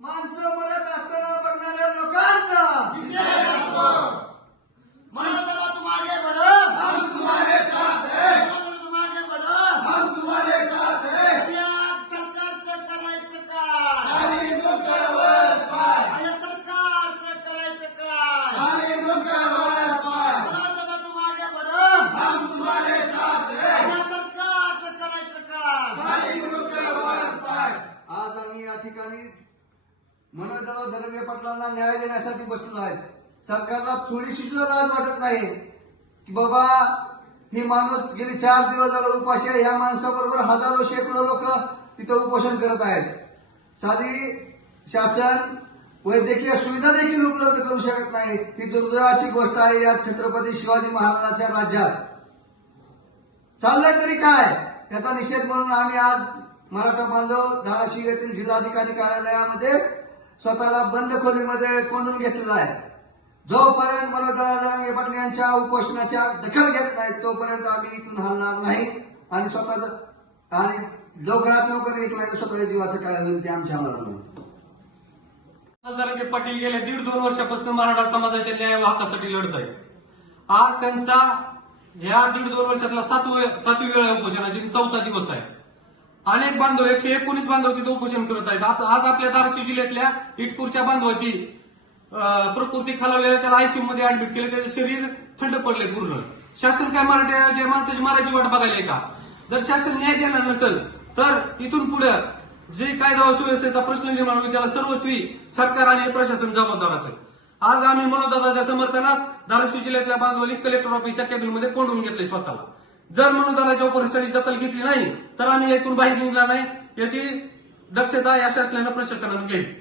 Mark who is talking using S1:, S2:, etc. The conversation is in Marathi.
S1: माणसं मरत असताना बघणाऱ्या लोकांचा
S2: विषय असतो. म्हणून त्याला तुम्हाला बडो हम तुम्हारे साथ है तुम्हाला बडो हम
S1: तुम्हारे साथ
S2: है सरकारचं करायचं काय? खाली डोक्यावर
S1: ठिकाणी मनोज दादा धनंजय पाटलांना न्याय देण्यासाठी बसलेला आहेत सरकारला थोडीशी सुद्धा लाज वाटत नाही की बाबा ही माणूस गेले चार दिवस झालं उपाशी आहे या माणसाबरोबर हजारो शेकडो लोक तिथं उपोषण करत आहेत. साधी शासन वैद्यकीय सुविधा देखील उपलब्ध करू शकत नाही. ही दुर्दैवाची गोष्ट आहे या छत्रपती शिवाजी महाराजांच्या राज्यात. चाललंय तरी काय? याचा निषेध म्हणून आम्ही आज मराठा बांधव धाराशिव येथील जिल्हाधिकारी कार्यालयामध्ये स्वतःला बंद खोलीमध्ये कोंडून घेतलेला आहे. जोपर्यंत मनोदरा जरांगे पाटील यांच्या उपोषणाच्या दखल घेत नाही तोपर्यंत आम्ही इथून हलणार नाही. आणि स्वतःच आणि लवकरात लवकर घेतलं नाही स्वतःच्या जीवाचं काय होईल ते आमच्या आम्हाला आणू.
S3: जरांगे पाटील गेल्या दीड दोन वर्षापासून मराठा समाजाच्या न्याय हक्कासाठी लढत आहे आज त्यांचा ह्या दीड दोन वर्षातला सातवी सातवी वेळा उपोषणाची चौथा दिवस आहे. अनेक बांधव एकशे एकोणीस बांधव तिथे उपोषण करत आहेत. आता आज आपल्या धाराशिव जिल्ह्यातल्या इटकूरच्या बांधवाची प्रकृती खालावलेल्या त्याला आयसीयू मध्ये ऍडमिट केले. त्याचे शरीर थंड पडले पूर्ण. शासन काय मराठ्याच्या माणसाची मारायची वाट बघायला का? जर शासन न्याय देणार नसेल तर इथून पुढे जे कायदा सुव्यवस्थेचा प्रश्न निर्माण होईल त्याला सर्वस्वी सरकार आणि प्रशासन जबाबदार असेल आज आम्ही मनोदादाच्या समर्थनात धाराशिव जिल्ह्यातल्या बांधवली कलेक्टर ऑफिसच्या कॅबिनमध्ये कोंडून घेतले स्वतःला. जर मनोदादाच्या उपरिष्ठांची दखल घेतली नाही तर आम्ही एकूण बाहेर निघणार नाही याची दक्षता या शासनानं प्रशासनानं घेईल